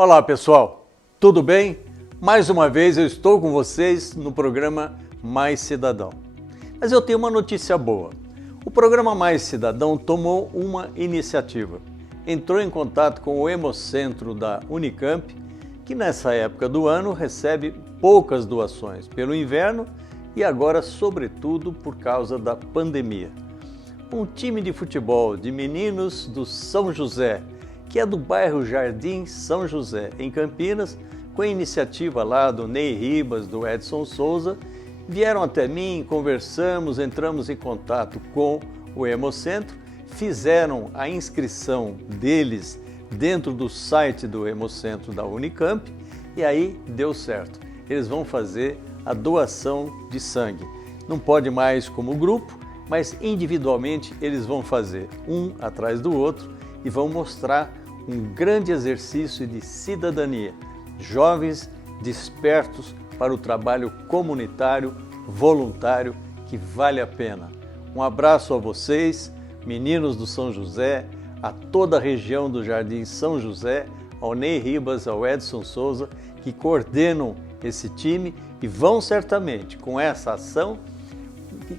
Olá pessoal, tudo bem? Mais uma vez eu estou com vocês no programa Mais Cidadão. Mas eu tenho uma notícia boa. O programa Mais Cidadão tomou uma iniciativa. Entrou em contato com o Hemocentro da Unicamp, que nessa época do ano recebe poucas doações pelo inverno e agora, sobretudo, por causa da pandemia. Um time de futebol de meninos do São José, que é do bairro Jardim São José, em Campinas, com a iniciativa lá do Ney Ribas, do Edson Souza, vieram até mim, conversamos, entramos em contato com o Hemocentro, fizeram a inscrição deles dentro do site do Hemocentro da Unicamp e aí deu certo. Eles vão fazer a doação de sangue. Não pode mais como grupo, mas individualmente eles vão fazer um atrás do outro e vão mostrar um grande exercício de cidadania. Jovens despertos para o trabalho comunitário, voluntário, que vale a pena. Um abraço a vocês, meninos do São José, a toda a região do Jardim São José, ao Ney Ribas, ao Edson Souza, que coordenam esse time e vão certamente, com essa ação,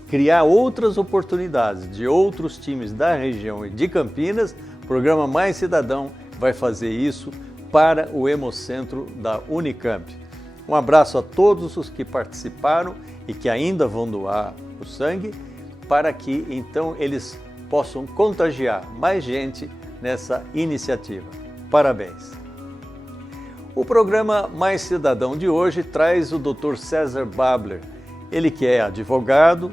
criar outras oportunidades de outros times da região e de Campinas. O programa Mais Cidadão vai fazer isso para o Hemocentro da Unicamp. Um abraço a todos os que participaram e que ainda vão doar o sangue, para que então eles possam contagiar mais gente nessa iniciativa. Parabéns! O programa Mais Cidadão de hoje traz o Dr. César Babler. Ele que é advogado,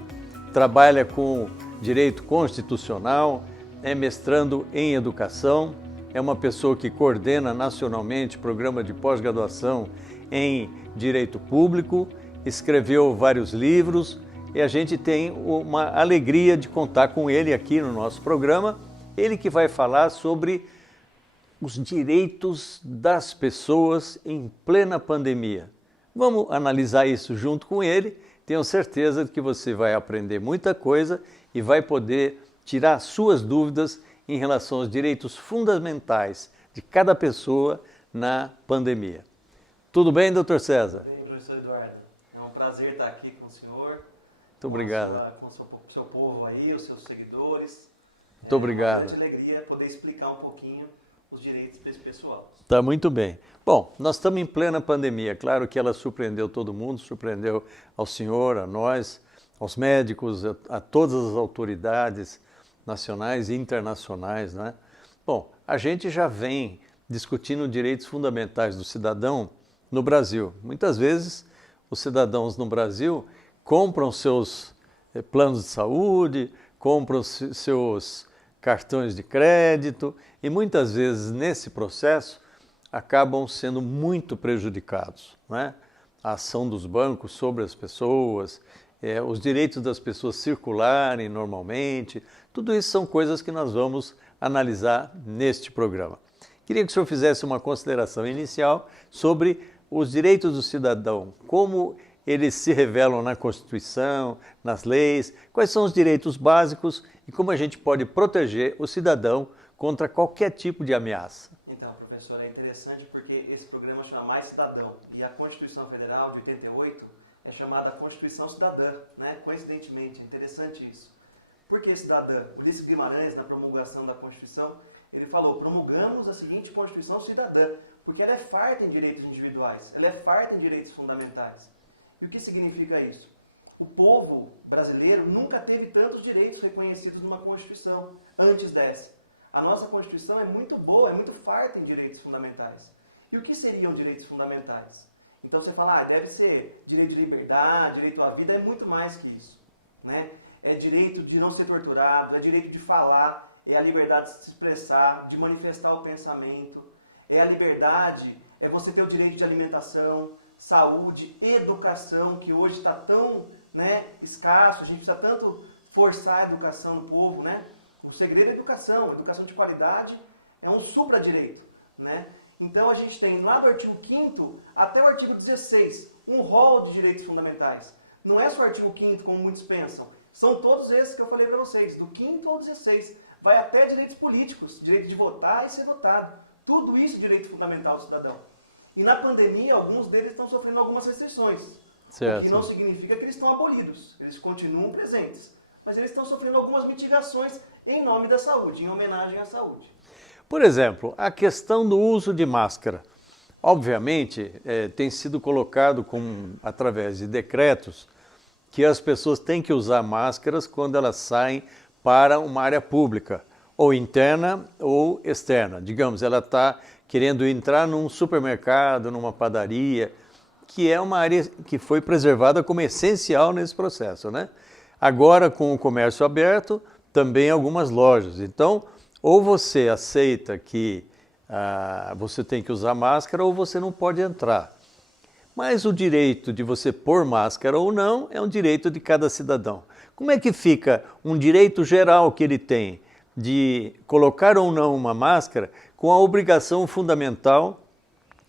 trabalha com direito constitucional, é mestrando em educação, é uma pessoa que coordena nacionalmente programa de pós-graduação em direito público, escreveu vários livros e a gente tem uma alegria de contar com ele aqui no nosso programa. Ele que vai falar sobre os direitos das pessoas em plena pandemia. Vamos analisar isso junto com ele. Tenho certeza de que você vai aprender muita coisa e vai poder tirar suas dúvidas em relação aos direitos fundamentais de cada pessoa na pandemia. Tudo bem, doutor César? Tudo bem, professor Eduardo. É um prazer estar aqui com o senhor. Muito obrigado. Com o seu povo aí, os seus seguidores. Muito obrigado. É uma grande alegria poder explicar um pouquinho os direitos desse pessoal. Tá muito bem. Bom, nós estamos em plena pandemia. Claro que ela surpreendeu todo mundo, surpreendeu ao senhor, a nós, aos médicos, a todas as autoridades nacionais e internacionais, né? Bom, a gente já vem discutindo direitos fundamentais do cidadão no Brasil. Muitas vezes os cidadãos no Brasil compram seus planos de saúde, compram seus cartões de crédito e muitas vezes nesse processo acabam sendo muito prejudicados, né? A ação dos bancos sobre as pessoas, os direitos das pessoas circularem normalmente, tudo isso são coisas que nós vamos analisar neste programa. Queria que o senhor fizesse uma consideração inicial sobre os direitos do cidadão, como eles se revelam na Constituição, nas leis, quais são os direitos básicos e como a gente pode proteger o cidadão contra qualquer tipo de ameaça. Então, professor, é interessante porque esse programa chama Mais Cidadão e a Constituição Federal de 88 é chamada Constituição Cidadã, né? Coincidentemente, é interessante isso. Por que cidadã? Ulisses Guimarães, na promulgação da Constituição, ele falou: promulgamos a seguinte Constituição Cidadã, porque ela é farta em direitos individuais, ela é farta em direitos fundamentais. E o que significa isso? O povo brasileiro nunca teve tantos direitos reconhecidos numa Constituição antes dessa. A nossa Constituição é muito boa, é muito farta em direitos fundamentais. E o que seriam direitos fundamentais? Então você fala, deve ser direito de liberdade, direito à vida, é muito mais que isso, né? É direito de não ser torturado, é direito de falar, é a liberdade de se expressar, de manifestar o pensamento, é a liberdade, é você ter o direito de alimentação, saúde, educação, que hoje está tão, né, escasso, a gente precisa tanto forçar a educação no povo, né? O segredo é a educação de qualidade é um supra-direito, né? Então a gente tem lá do artigo 5º até o artigo 16 um rol de direitos fundamentais. Não é só o artigo 5º como muitos pensam, são todos esses que eu falei para vocês, do 5º ao 16. Vai até direitos políticos, direito de votar e ser votado. Tudo isso é direito fundamental do cidadão. E na pandemia, alguns deles estão sofrendo algumas restrições. Certo. O que não significa que eles estão abolidos. Eles continuam presentes. Mas eles estão sofrendo algumas mitigações em nome da saúde, em homenagem à saúde. Por exemplo, a questão do uso de máscara. Obviamente, tem sido colocado através de decretos que as pessoas têm que usar máscaras quando elas saem para uma área pública, ou interna ou externa. Digamos, ela está querendo entrar num supermercado, numa padaria, que é uma área que foi preservada como essencial nesse processo, né? Agora, com o comércio aberto, também algumas lojas. Então, ou você aceita que você tem que usar máscara ou você não pode entrar. Mas o direito de você pôr máscara ou não é um direito de cada cidadão. Como é que fica um direito geral que ele tem de colocar ou não uma máscara com a obrigação fundamental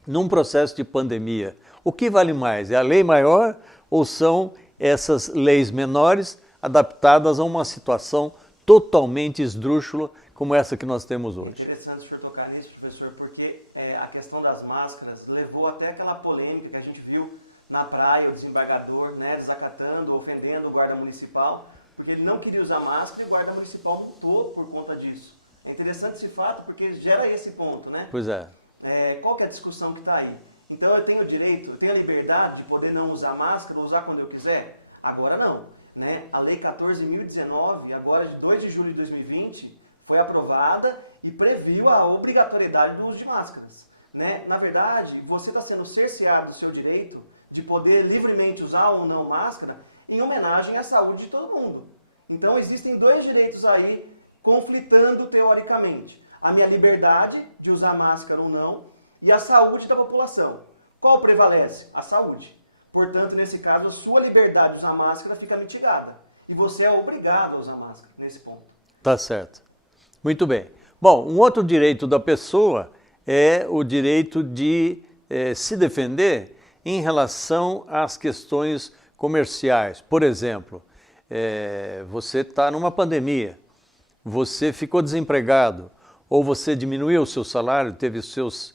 num processo de pandemia? O que vale mais? É a lei maior ou são essas leis menores adaptadas a uma situação totalmente esdrúxula como essa que nós temos hoje? É interessante o senhor tocar nisso, professor, porque a questão das máscaras levou até aquela polêmica que a gente viu na praia, o desembargador, né, desacatando, ofendendo o guarda municipal, porque ele não queria usar máscara e o guarda municipal multou por conta disso. É interessante esse fato porque gera esse ponto, né? Pois é. Qual que é a discussão que está aí? Então eu tenho o direito, eu tenho a liberdade de poder não usar máscara, usar quando eu quiser? Agora não. Né? A Lei 14.019, agora de 2 de julho de 2020, foi aprovada e previu a obrigatoriedade do uso de máscaras. Né? Na verdade, você está sendo cerceado do seu direito de poder livremente usar ou não máscara em homenagem à saúde de todo mundo. Então existem dois direitos aí conflitando teoricamente. A minha liberdade de usar máscara ou não e a saúde da população. Qual prevalece? A saúde. Portanto, nesse caso, a sua liberdade de usar máscara fica mitigada. E você é obrigado a usar máscara nesse ponto. Tá certo. Muito bem. Bom, um outro direito da pessoa é o direito de se defender em relação às questões comerciais. Por exemplo, você está numa pandemia, você ficou desempregado, ou você diminuiu o seu salário, teve os seus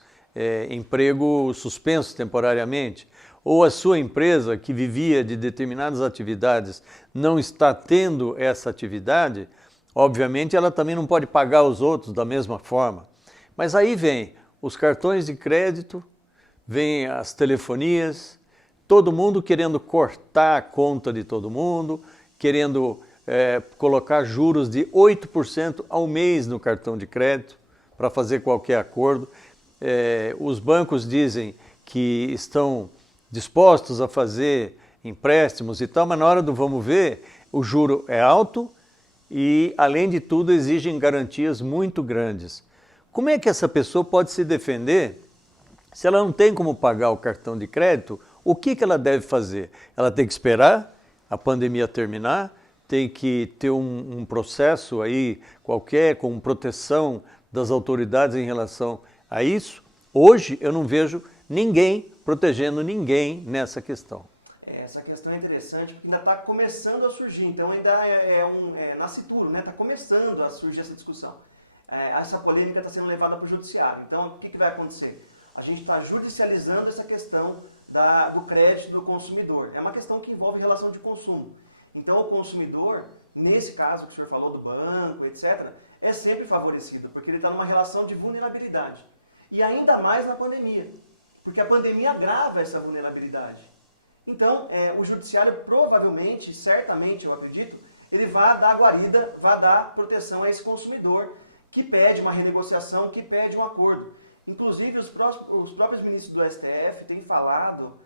emprego suspenso temporariamente, ou a sua empresa que vivia de determinadas atividades não está tendo essa atividade, obviamente ela também não pode pagar os outros da mesma forma. Mas aí vem os cartões de crédito, vem as telefonias, todo mundo querendo cortar a conta de todo mundo, querendo colocar juros de 8% ao mês no cartão de crédito para fazer qualquer acordo. Os bancos dizem que estão dispostos a fazer empréstimos e tal, mas na hora do vamos ver, o juro é alto e, além de tudo, exigem garantias muito grandes. Como é que essa pessoa pode se defender se ela não tem como pagar o cartão de crédito? O que ela deve fazer? Ela tem que esperar a pandemia terminar, tem que ter um processo aí qualquer com proteção das autoridades em relação a isso? Hoje eu não vejo ninguém protegendo ninguém nessa questão. Essa questão é interessante porque ainda está começando a surgir, então ainda nascituro, né? Está começando a surgir essa discussão. Essa polêmica está sendo levada para o judiciário. Então, o que vai acontecer? A gente está judicializando essa questão do crédito do consumidor. É uma questão que envolve relação de consumo. Então, o consumidor, nesse caso que o senhor falou do banco, etc., é sempre favorecido, porque ele está numa relação de vulnerabilidade. E ainda mais na pandemia, porque a pandemia agrava essa vulnerabilidade. Então, o judiciário provavelmente, certamente, eu acredito, ele vai dar guarida, vai dar proteção a esse consumidor que pede uma renegociação, que pede um acordo. Inclusive, os próprios ministros do STF têm falado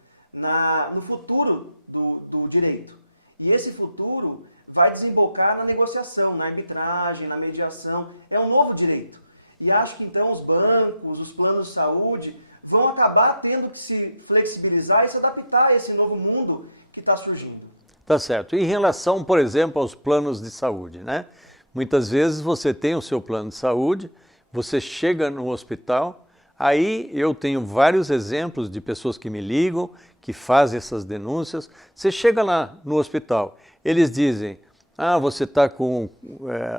no futuro do direito. E esse futuro vai desembocar na negociação, na arbitragem, na mediação. É um novo direito. E acho que então os bancos, os planos de saúde vão acabar tendo que se flexibilizar e se adaptar a esse novo mundo que está surgindo. Tá certo. Em relação, por exemplo, aos planos de saúde, né? Muitas vezes você tem o seu plano de saúde, você chega no hospital, aí eu tenho vários exemplos de pessoas que me ligam, que fazem essas denúncias. Você chega lá no hospital, eles dizem, Ah, você está com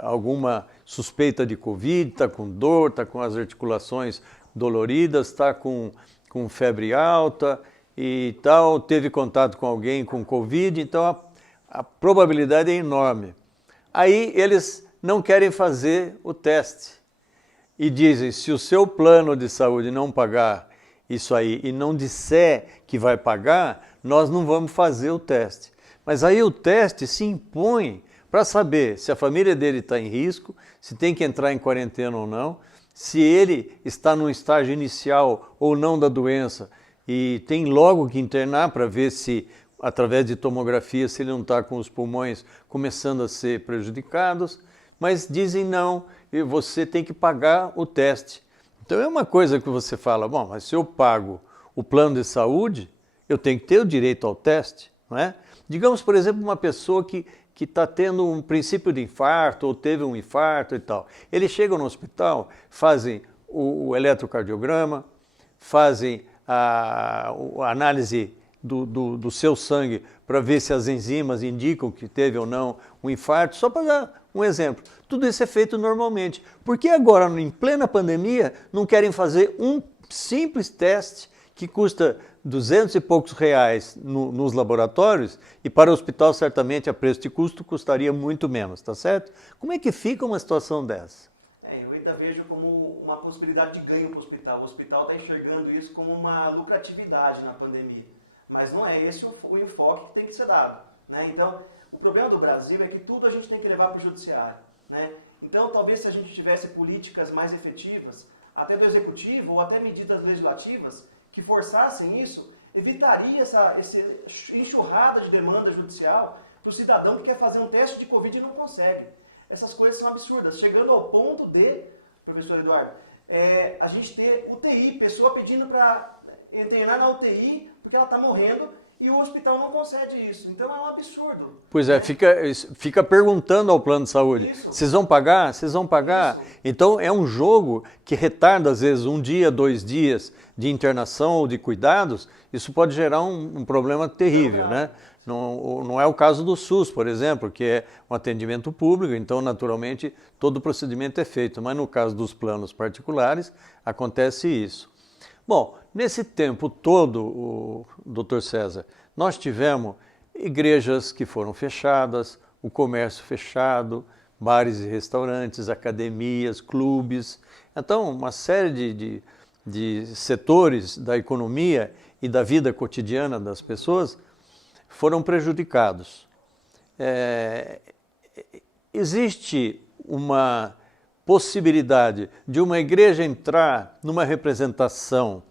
alguma suspeita de Covid, está com dor, está com as articulações doloridas, está com febre alta e tal, teve contato com alguém com Covid, então a probabilidade é enorme. Aí eles não querem fazer o teste e dizem, se o seu plano de saúde não pagar isso aí e não disser que vai pagar, nós não vamos fazer o teste. Mas aí o teste se impõe para saber se a família dele está em risco, se tem que entrar em quarentena ou não, se ele está num estágio inicial ou não da doença e tem logo que internar para ver se, através de tomografia, se ele não está com os pulmões começando a ser prejudicados, mas dizem não, e você tem que pagar o teste. Então é uma coisa que você fala, bom, mas se eu pago o plano de saúde, eu tenho que ter o direito ao teste, não é? Digamos, por exemplo, uma pessoa que está tendo um princípio de infarto ou teve um infarto e tal. Eles chegam no hospital, fazem o eletrocardiograma, fazem a análise do seu sangue para ver se as enzimas indicam que teve ou não um infarto, só para dar um exemplo. Tudo isso é feito normalmente. Por que agora, em plena pandemia, não querem fazer um simples teste que custa 200 e poucos reais nos laboratórios e para o hospital certamente a preço de custo custaria muito menos, tá certo? Como é que fica uma situação dessa? Eu ainda vejo como uma possibilidade de ganho para o hospital. O hospital está enxergando isso como uma lucratividade na pandemia. Mas não é esse o enfoque que tem que ser dado, né? Então, o problema do Brasil é que tudo a gente tem que levar para o judiciário, né? Então, talvez se a gente tivesse políticas mais efetivas, até do executivo ou até medidas legislativas, que forçassem isso, evitaria essa enxurrada de demanda judicial para o cidadão que quer fazer um teste de Covid e não consegue. Essas coisas são absurdas, chegando ao ponto de, professor Eduardo, a gente ter UTI, pessoa pedindo para internar na UTI porque ela está morrendo e o hospital não concede isso. Então é um absurdo. Pois é, fica perguntando ao plano de saúde, Isso. Vocês vão pagar? Vocês vão pagar? Isso. Então é um jogo que retarda às vezes 1 dia, 2 dias de internação ou de cuidados, isso pode gerar um problema terrível, né? Não é o caso do SUS, por exemplo, que é um atendimento público, então naturalmente todo o procedimento é feito, mas no caso dos planos particulares acontece isso. Bom, nesse tempo todo, Dr. César, nós tivemos igrejas que foram fechadas, o comércio fechado, bares e restaurantes, academias, clubes. Então, uma série de setores da economia e da vida cotidiana das pessoas foram prejudicados. Existe uma possibilidade de uma igreja entrar numa representação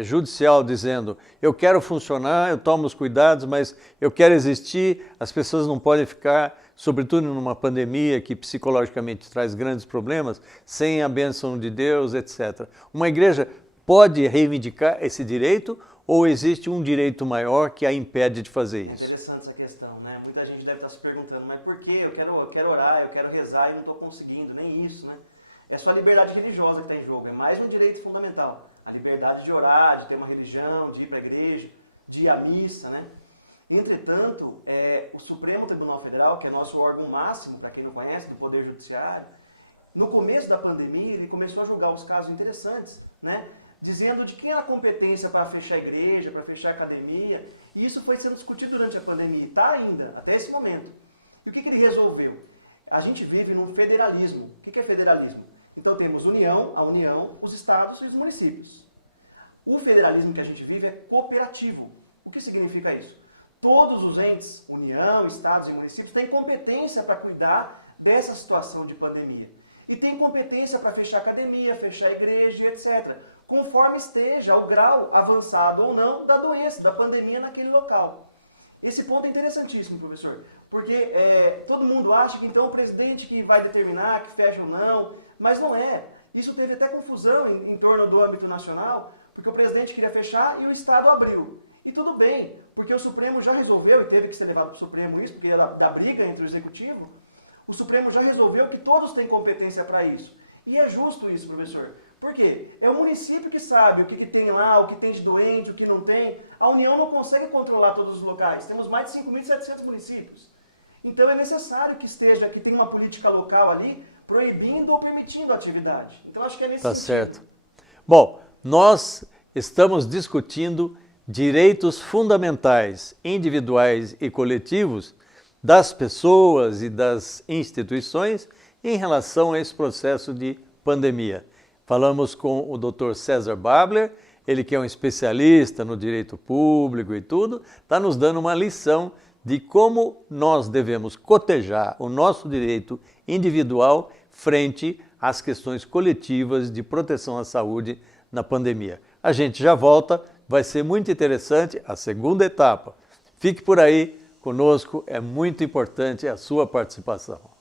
judicial dizendo eu quero funcionar, eu tomo os cuidados, mas eu quero existir, as pessoas não podem ficar, sobretudo numa pandemia que psicologicamente traz grandes problemas, sem a bênção de Deus, etc. Uma igreja pode reivindicar esse direito ou existe um direito maior que a impede de fazer isso? É interessante essa questão, né? Muita gente deve estar se perguntando, mas por que eu quero orar, eu quero rezar e não estou conseguindo, nem isso, né? É só a liberdade religiosa que está em jogo, é mais um direito fundamental. A liberdade de orar, de ter uma religião, de ir para a igreja, de ir à missa, né? Entretanto, o Supremo Tribunal Federal, que é nosso órgão máximo, para quem não conhece, do Poder Judiciário, no começo da pandemia, ele começou a julgar os casos interessantes, né? Dizendo de quem era a competência para fechar a igreja, para fechar a academia, e isso foi sendo discutido durante a pandemia, e está ainda, até esse momento. E o que ele resolveu? A gente vive num federalismo. O que é federalismo? Então temos a União, os estados e os municípios. O federalismo que a gente vive é cooperativo. O que significa isso? Todos os entes, União, estados e municípios, têm competência para cuidar dessa situação de pandemia. E tem competência para fechar academia, fechar igreja, etc. Conforme esteja o grau avançado ou não da doença, da pandemia naquele local. Esse ponto é interessantíssimo, professor, porque todo mundo acha que então o presidente que vai determinar que fecha ou não, mas não é. Isso teve até confusão em torno do âmbito nacional, porque o presidente queria fechar e o Estado abriu. E tudo bem, porque o Supremo já resolveu, e teve que ser levado para o Supremo isso, porque era da briga entre o Executivo, o Supremo já resolveu que todos têm competência para isso. E é justo isso, professor. Por quê? É o município que sabe o que tem lá, o que tem de doente, o que não tem. A União não consegue controlar todos os locais. Temos mais de 5.700 municípios. Então é necessário que tenha uma política local ali proibindo ou permitindo a atividade. Então acho que é nesse Tá sentido. certo. Bom, nós estamos discutindo direitos fundamentais, individuais e coletivos das pessoas e das instituições em relação a esse processo de pandemia. Falamos com o Dr. César Babler, ele que é um especialista no direito público e tudo, está nos dando uma lição de como nós devemos cotejar o nosso direito individual frente às questões coletivas de proteção à saúde na pandemia. A gente já volta, vai ser muito interessante a segunda etapa. Fique por aí conosco, é muito importante a sua participação.